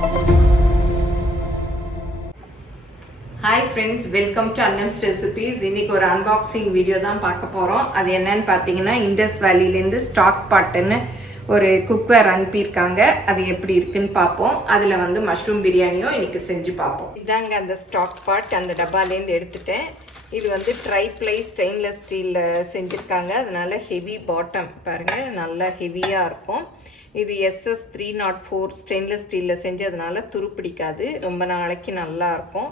Hi friends, welcome to Indus recipes. இன்னைக்கு ஒரு unboxing video தான் பார்க்க போறோம். அது என்னன்னு பார்த்தீங்கன்னா இண்டஸ் வேலில இருந்து ஸ்டாக்பாட்னு ஒரு குக்வேர் அனுப்பியிருக்காங்க. அது எப்படி இருக்குன்னு பார்ப்போம். அதில் வந்து மஷ்ரூம் பிரியாணியும் இன்னைக்கு செஞ்சு பார்ப்போம். இதாங்க அந்த ஸ்டாக்பாட், அந்த டப்பாலேருந்து எடுத்துட்டேன். இது வந்து ட்ரைப்ளை ஸ்டெயின்லெஸ் ஸ்டீலில் செஞ்சுருக்காங்க. அதனால ஹெவி பாட்டம் பாருங்கள், நல்லா ஹெவியாக இருக்கும். இது SS 304 ஸ்டெயின்லெஸ் ஸ்டீலில் செஞ்சதுனால துரு பிடிக்காது, ரொம்ப நாளைக்கு நல்லாயிருக்கும்.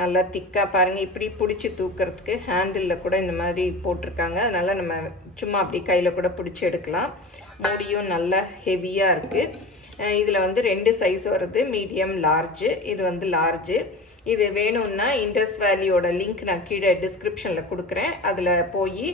நல்லா திக்காக பாருங்கள், இப்படி பிடிச்சி தூக்கிறதுக்கு ஹேண்டிலில் கூட இந்த மாதிரி போட்டிருக்காங்க. அதனால் நம்ம சும்மா அப்படி கையில் கூட பிடிச்சி எடுக்கலாம். மூடியும் நல்லா ஹெவியாக இருக்குது. இதில் வந்து 2 சைஸ் வருது, மீடியம் லார்ஜு. இது வந்து லார்ஜு. இது வேணும்னா இண்டஸ் வேலியோட லிங்க் நான் கீழே டிஸ்கிரிப்ஷனில் கொடுக்குறேன். அதில் போய்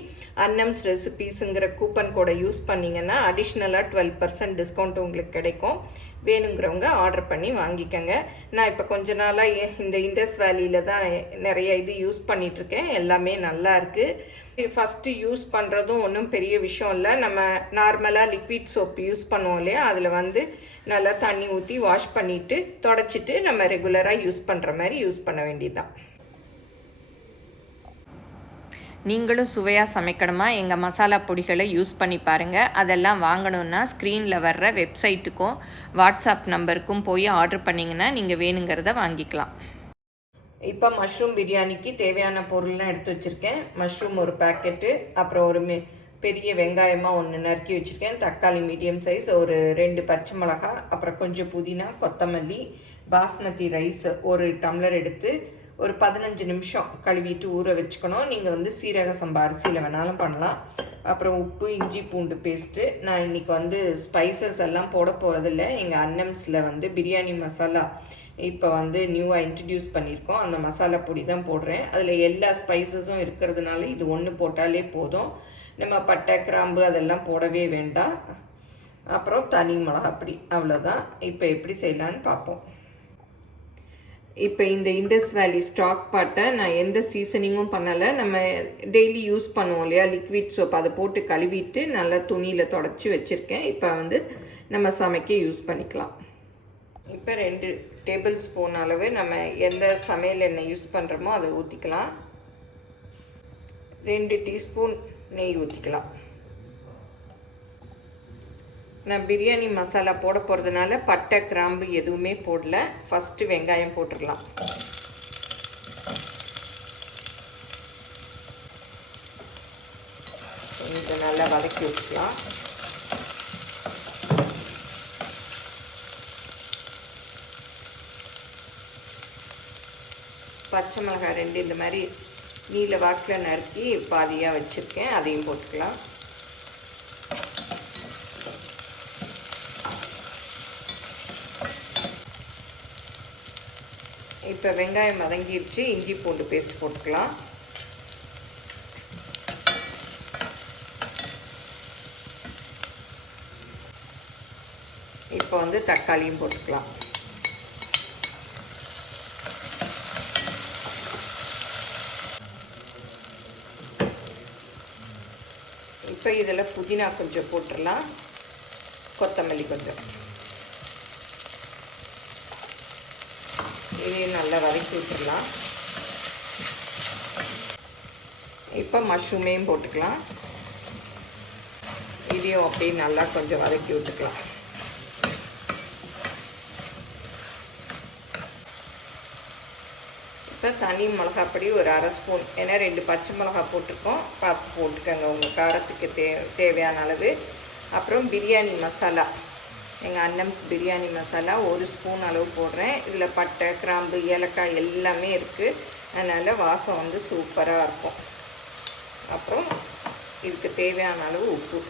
அன்னம்ஸ் ரெசிபீஸுங்கிற கூப்பன் கோடை யூஸ் பண்ணிங்கன்னா அடிஷ்னலாக 12% டிஸ்கவுண்ட் உங்களுக்கு கிடைக்கும். வேணுங்கிறவங்க ஆர்டர் பண்ணி வாங்கிக்கோங்க. நான் இப்போ கொஞ்ச நாளாக இந்த இண்டஸ் வேலியில் தான் நிறைய இது யூஸ் பண்ணிகிட்ருக்கேன். எல்லாமே நல்லா இருக்குது. ஃபஸ்ட்டு யூஸ் பண்ணுறதும் ஒன்றும் பெரிய விஷயம் இல்லை. நம்ம நார்மலாக லிக்விட் சோப் யூஸ் பண்ணுவோம் இல்லையா, அதில் வந்து நல்லா தண்ணி ஊற்றி வாஷ் பண்ணிவிட்டு தொடச்சிட்டு நம்ம ரெகுலராக யூஸ் பண்ணுற மாதிரி யூஸ் பண்ண வேண்டியதுதான். நீங்களும் சுவையாக சமைக்கணுமா? எங்கள் மசாலா பொடிகளை யூஸ் பண்ணி பாருங்கள். அதெல்லாம் வாங்கணுன்னா ஸ்க்ரீனில் வர்ற வெப்சைட்டுக்கும் வாட்ஸ்அப் நம்பருக்கும் போய் ஆர்டர் பண்ணிங்கன்னா நீங்கள் வேணுங்கிறத வாங்கிக்கலாம். இப்போ மஷ்ரூம் பிரியாணிக்கு தேவையான பொருள்லாம் எடுத்து வச்சுருக்கேன். மஷ்ரூம் ஒரு பேக்கெட்டு, அப்புறம் ஒரு பெரிய வெங்காயமாக ஒன்று நறுக்கி வச்சுருக்கேன், தக்காளி மீடியம் சைஸ், ஒரு 2 பச்சை மிளகா, அப்புறம் கொஞ்சம் புதினா, கொத்தமல்லி, பாஸ்மதி ரைஸ் ஒரு டம்ளர் எடுத்து ஒரு 15 நிமிஷம் கழுவிட்டு ஊற வச்சுக்கணும். நீங்கள் வந்து சீரக சம்பா அரிசியில் வேணாலும் பண்ணலாம். அப்புறம் உப்பு, இஞ்சி பூண்டு பேஸ்ட்டு. நான் இன்றைக்கி வந்து ஸ்பைசஸ் எல்லாம் போட போகிறதில்ல. எங்கள் அன்னம்ஸில் வந்து பிரியாணி மசாலா இப்போ வந்து நியூவாக இன்ட்ரடியூஸ் பண்ணியிருக்கோம். அந்த மசாலா பொடி தான் போடுறேன். அதில் எல்லா ஸ்பைசஸும் இருக்கிறதுனால இது ஒன்று போட்டாலே போதும். நம்ம பட்டை, கிராம்பு அதெல்லாம் போடவே வேண்டாம். அப்புறம் தனி மிளகாப்பொடி, அவ்வளோதான். இப்போ எப்படி செய்யலான்னு பார்ப்போம். இப்போ இந்த இண்டஸ் வேலி ஸ்டாக்பாட்டை நான் எந்த சீசனிங்கும் பண்ணலை. நம்ம டெய்லி யூஸ் பண்ணுவோம் இல்லையா லிக்விட் சோப், அதை போட்டு கழுவிட்டு நல்லா துணியில் தொடச்சி வச்சுருக்கேன். இப்போ வந்து நம்ம சமைக்க யூஸ் பண்ணிக்கலாம். இப்போ 2 டேபிள் ஸ்பூன் அளவு நம்ம எந்த சமையல் எண்ணெய் யூஸ் பண்ணுறோமோ அதை ஊற்றிக்கலாம். 2 டீஸ்பூன் நெய் ஊற்றிக்கலாம். நான் பிரியாணி மசாலா போட போகிறதுனால பட்டை, கிராம்பு எதுவுமே போடல. ஃபஸ்ட்டு வெங்காயம் போட்டுடலாம். இதை நல்லா வதக்கி வச்சுக்கலாம். பச்சை மிளகாய் 2 இந்த மாதிரி நீல வாக்கில் நறுக்கி பாதியாக வச்சுருக்கேன், அதையும் போட்டுக்கலாம். இப்போ வெங்காயம் வதங்கிடுச்சு, இஞ்சி பூண்டு பேஸ்ட் போட்டுக்கலாம். இப்போ வந்து தக்காளியும் போட்டுக்கலாம். இப்போ இதில் புதினா கொஞ்சம் போட்டுடலாம், கொத்தமல்லி கொஞ்சம். இதையும் நல்லா வதக்கி விட்டுடலாம். இப்போ மஷ்ரூமையும் போட்டுக்கலாம். இதையும் அப்படியே நல்லா கொஞ்சம் வதக்கி விட்டுக்கலாம். இப்போ தனி மிளகாப்பொடி ஒரு 1/2 ஸ்பூன், ஏன்னா 2 பச்சை மிளகா போட்டிருக்கோம், பார்த்து போட்டுக்கோங்க உங்கள் காரத்துக்கு தேவையான அளவு. அப்புறம் பிரியாணி மசாலா, எங்கள் அன்னம்ஸ் பிரியாணி மசாலா 1 ஸ்பூன் அளவு போடுறேன். இதில் பட்டை, கிராம்பு, ஏலக்காய் எல்லாமே இருக்குது. அதனால் வாசம் வந்து சூப்பராக இருக்கும். அப்புறம் இதுக்கு தேவையான அளவு உப்பு.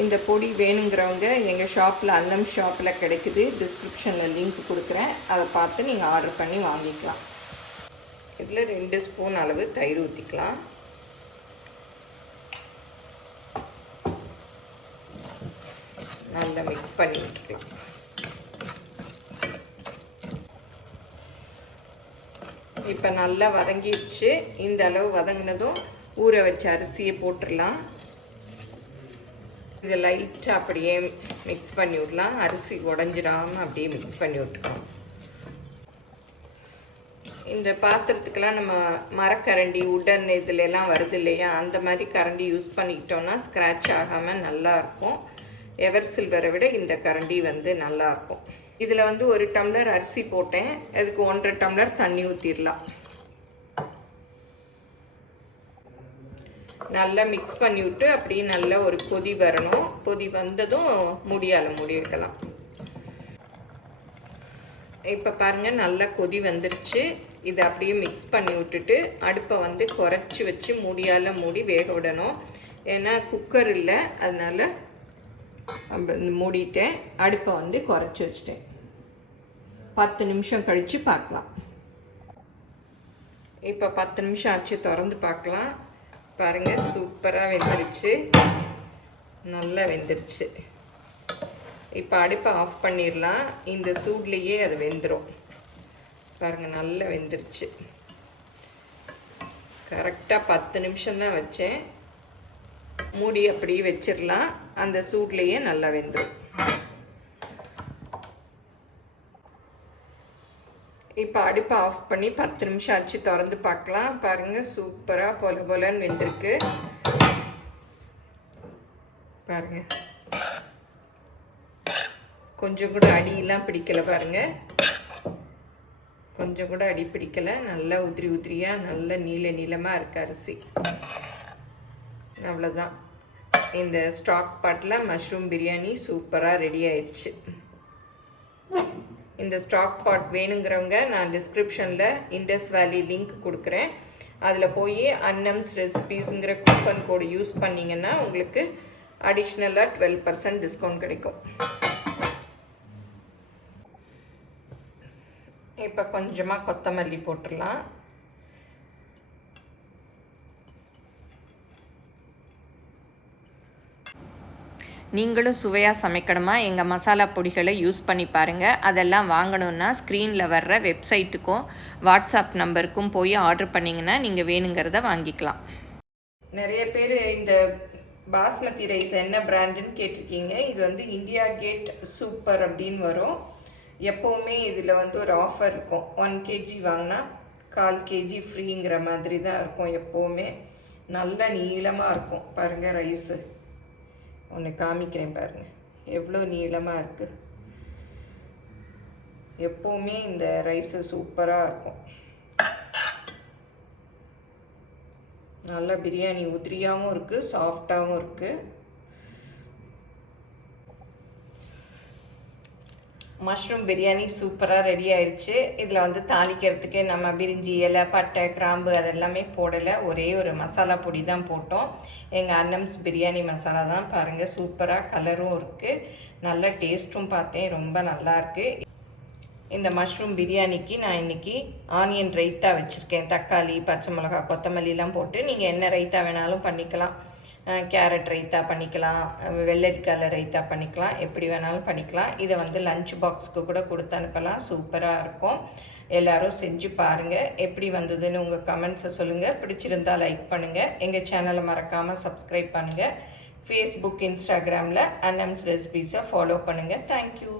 இந்த பொடி வேணுங்கிறவங்க எங்கள் ஷாப்பில், அன்னம் ஷாப்பில் கிடைக்குது, டிஸ்கிரிப்ஷனில் லிங்க் கொடுக்குறேன், அதை பார்த்து நீங்கள் ஆர்டர் பண்ணி வாங்கிக்கலாம். இதில் 2 ஸ்பூன் அளவு தயிர் ஊற்றிக்கலாம். நல்லா மிக்ஸ் பண்ணி விட்டுக்கலாம். இப்போ நல்லா வதங்கிடுச்சு. இந்த அளவு வதங்கினதும் ஊற வச்ச அரிசியை போட்டுடலாம். இதை லைட்டாக அப்படியே மிக்ஸ் பண்ணி விடலாம். அரிசி உடஞ்சிடாமல் அப்படியே மிக்ஸ் பண்ணி விட்டுக்கலாம். இந்த பாத்திரத்துக்கெல்லாம் நம்ம மரக்கரண்டி உடன் இதுலலாம் வருது இல்லையா, அந்த மாதிரி கரண்டி யூஸ் பண்ணிக்கிட்டோன்னா ஸ்க்ராட்ச் ஆகாமல் நல்லாயிருக்கும். எவர் சில்வரை விட இந்த கரண்டி வந்து நல்லாயிருக்கும். இதில் வந்து 1 டம்ளர் அரிசி போட்டேன். அதுக்கு 1.5 டம்ளர் தண்ணி ஊற்றிடலாம். நல்லா மிக்ஸ் பண்ணி விட்டு அப்படியே நல்லா ஒரு கொதி வரணும். கொதி வந்ததும் மூடி வைக்கலாம். இப்போ பாருங்கள், நல்லா கொதி வந்துருச்சு. இதை அப்படியே மிக்ஸ் பண்ணி விட்டுட்டு அடுப்பை வந்து குறைச்சி வச்சு மூடி வேக விடணும். ஏன்னா குக்கர் இல்லை, அதனால் மூடிட்டேன். அடுப்பை வந்து குறைச்சி வச்சிட்டேன். 10 நிமிஷம் கழித்து பார்க்கலாம். இப்போ 10 நிமிஷம் ஆச்சு, திறந்து பார்க்கலாம். பாருங்கள், சூப்பராக வெந்துருச்சு, நல்லா வெந்துருச்சு. இப்போ அடுப்பை ஆஃப் பண்ணிடலாம். இந்த சூட்லேயே அது வெந்துடும். பாருங்கள், நல்லா வெந்துருச்சு. கரெக்டாக 10 நிமிஷம் தான் வச்சேன். மூடி அப்படியே வச்சிடலாம். அந்த சூட்லேயே நல்லா வெந்துடும். இப்போ அடுப்பை ஆஃப் பண்ணி 10 நிமிஷம் ஆச்சு, திறந்து பார்க்கலாம். பாருங்கள், சூப்பராக பொலன்னு வெந்திருக்கு. பாருங்கள், கொஞ்சம் கூட அடியெல்லாம் பிடிக்கலை. பாருங்கள், கொஞ்சம் கூட அடி பிடிக்கலை. நல்லா உதிரியாக நல்ல நீளமாக இருக்குது அரிசி. அவ்வளோதான். இந்த ஸ்டாக் பாட்டில் மஷ்ரூம் பிரியாணி சூப்பராக ரெடி ஆயிடுச்சு. இந்த ஸ்டாக் பாட் வேணுங்கிறவங்க நான் டிஸ்கிரிப்ஷனில் இண்டஸ் வேலி லிங்க் கொடுக்குறேன். அதில் போய் அன்னம்ஸ் ரெசிபீஸுங்கிற கூப்பன் கோடு யூஸ் பண்ணிங்கன்னா உங்களுக்கு அடிஷ்னலாக 12% டிஸ்கவுண்ட் கிடைக்கும். இப்போ கொஞ்சமாக கொத்தமல்லி போட்டுடலாம். நீங்களும் சுவையாக சமைக்கணுமா, எங்கள் மசாலா பொடிகளை யூஸ் பண்ணி பாருங்கள். அதெல்லாம் வாங்கணுன்னா ஸ்க்ரீனில் வர்ற வெப்சைட்டுக்கும் வாட்ஸ்அப் நம்பருக்கும் போய் ஆர்டர் பண்ணிங்கன்னா நீங்கள் வேணுங்கிறத வாங்கிக்கலாம். நிறைய பேர் இந்த பாஸ்மதி ரைஸ் என்ன பிராண்டுன்னு கேட்டிருக்கீங்க. இது வந்து இந்தியா கேட் சூப்பர் அப்படின்னு வரும். எப்போவுமே இதில் வந்து ஒரு ஆஃபர் இருக்கும். 1 kg வாங்கினா 1/4 kg ஃப்ரீங்கிற மாதிரி தான் இருக்கும். எப்போவுமே நல்ல நீளமாக இருக்கும். பாருங்கள், ரைஸு ஒன்று காமிக்கிறேன் பாருங்கள், எவ்வளோ நீளமாக இருக்குது. எப்போவுமே இந்த ரைஸு சூப்பராக இருக்கும். நல்ல பிரியாணி உதிரியாகவும் இருக்குது, சாஃப்டாகவும் இருக்குது. மஷ்ரூம் பிரியாணி சூப்பராக ரெடி ஆயிடுச்சு. இதில் வந்து தாளிக்கிறதுக்கு நம்ம பிரிஞ்சி இலை, பட்டை, கிராம்பு அதெல்லாமே போடலை. ஒரே ஒரு மசாலா பொடி தான் போட்டோம். எங்கள் அன்னம்ஸ் பிரியாணி மசாலா தான். பாருங்கள், சூப்பராக கலரும் இருக்குது, நல்ல டேஸ்ட்டும் பார்த்தேன், ரொம்ப நல்லாயிருக்கு. இந்த மஷ்ரூம் பிரியாணிக்கு நான் இன்றைக்கி ஆனியன் ரைத்தா வச்சுருக்கேன். தக்காளி, பச்சை மிளகாய், கொத்தமல்லிலாம் போட்டு நீங்கள் என்ன ரைத்தா வேணாலும் பண்ணிக்கலாம். கேரட் ரைத்தா பண்ணிக்கலாம், வெள்ளரிக்காய் ரைத்தா பண்ணிக்கலாம், எப்படி வேணாலும் பண்ணிக்கலாம். இதை வந்து லஞ்ச் பாக்ஸுக்கு கூட கொடுத்து அனுப்பலாம். சூப்பராக இருக்கும். எல்லோரும் செஞ்சு பாருங்கள். எப்படி வந்ததுன்னு உங்கள் கமெண்ட்ஸை சொல்லுங்கள். பிடிச்சிருந்தால் லைக் பண்ணுங்கள். எங்கள் சேனலை மறக்காமல் சப்ஸ்கிரைப் பண்ணுங்கள். ஃபேஸ்புக், இன்ஸ்டாகிராமில் அன்னம்ஸ் ரெசிபீஸை ஃபாலோ பண்ணுங்கள். தேங்க்யூ.